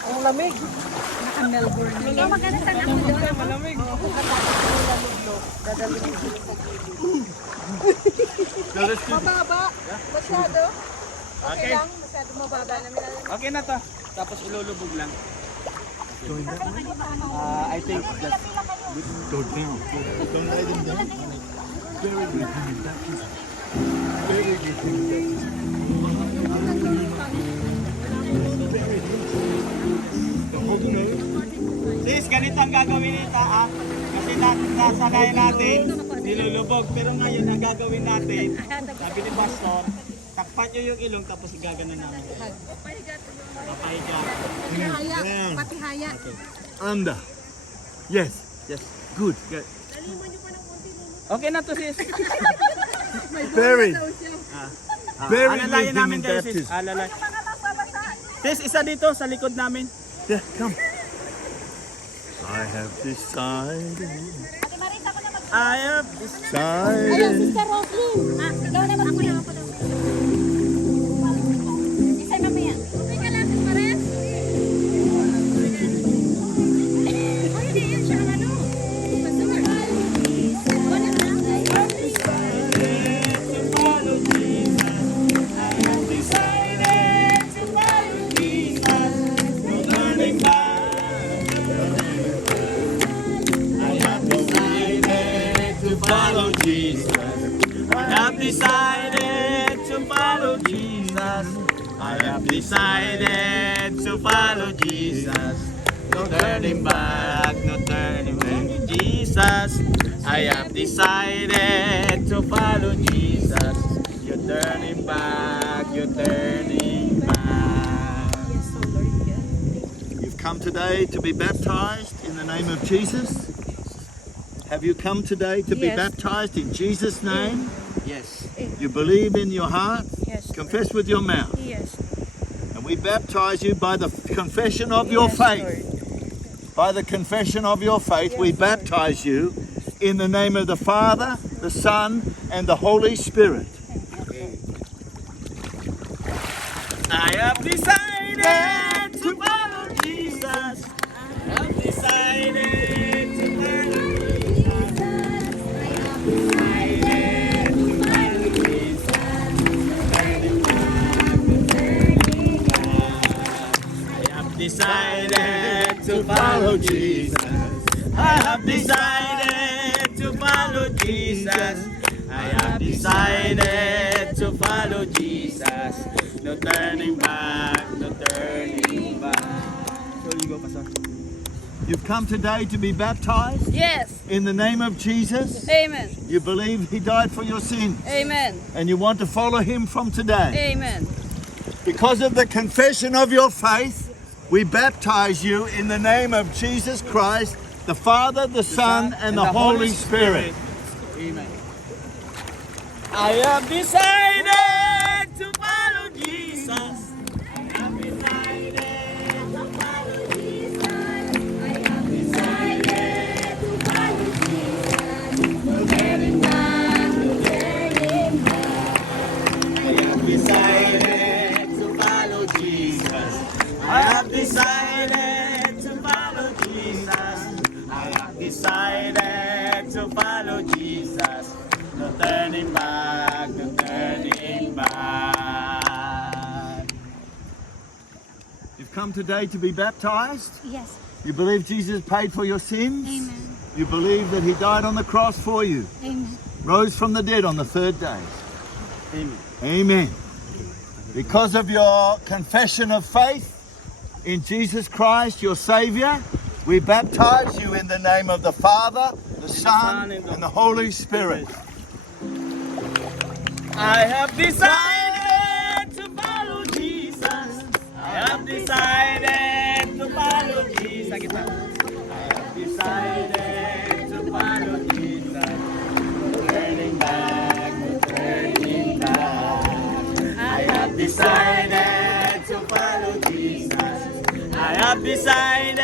Ang lamig. Naka-Melbourne. Ikaw maganda sa ako doon. Malamig. Mababa. Masyado. Okay lang. Masyado mababa namin. Okay na to. Tapos ilulubog lang. I think just Don't let them down. Very good. Very good. sis, ganito ang gagawin nito kasi nasanayan natin nilulubog. Pero ngayon ang gagawin natin, sabi ni Pastor, takpan nyo yung ilong tapos gaganon namin. Papahiga. Haya. Pati haya. Under. Yes. Yes. Good. Okay na to sis. Very. Very Alalayan good namin in kayo sis. baptism. Alalay. Sis, isa dito sa likod namin. Yeah, come. I have decided. I have Decided. Sister Roslyn. Ikaw naman ako na ako daw. Isa mamaya. Okay ka lang, pares? Ay, hindi yan siya ano. Pastor. Wala na. follow Jesus. I have decided to follow Jesus. I have decided to follow Jesus. No turning back, no turning back. Jesus, I have decided to follow Jesus. You're turning back, you're turning back. You've come today to be baptized in the name of Jesus. Have you come today to be Yes. baptized in Jesus' name? Yes. You believe in your heart? Yes. Confess with your mouth. Yes. And we baptize you by the confession of your faith. By the confession of your faith, we baptize you in the name of the Father, the Son, and the Holy Spirit. I have decided to follow Jesus. I have decided to follow Jesus. I have decided to follow Jesus. Turning back, turning back. I have decided to follow Jesus. I have decided to follow Jesus. I have decided to follow Jesus. No turning back, no turning back. So you go, Pastor. You've come today to be baptized Yes. in the name of Jesus. Amen. You believe He died for your sins. Amen. And you want to follow Him from today. Amen. Because of the confession of your faith, we baptize you in the name of Jesus Christ, the Father, the Son, and the Holy Spirit. Amen. I have decided to follow Jesus. I have decided to follow Jesus. I have decided to follow Jesus. No turning back, no turning back. I have decided to follow Jesus. I have decided to follow Jesus. I have decided to follow Jesus. No turning back, no turning back. You've come today to be baptized. Yes. You believe Jesus paid for your sins. Amen. You believe that He died on the cross for you, Amen. rose from the dead on the third day. Amen. Amen. Because of your confession of faith in Jesus Christ, your Savior, we baptize you in the name of the Father, the Son, and the Holy Spirit. I have decided to follow Jesus. I have decided to follow Jesus. I have decided to follow Jesus. No turning back, no turning back. I have decided to follow Jesus. I have decided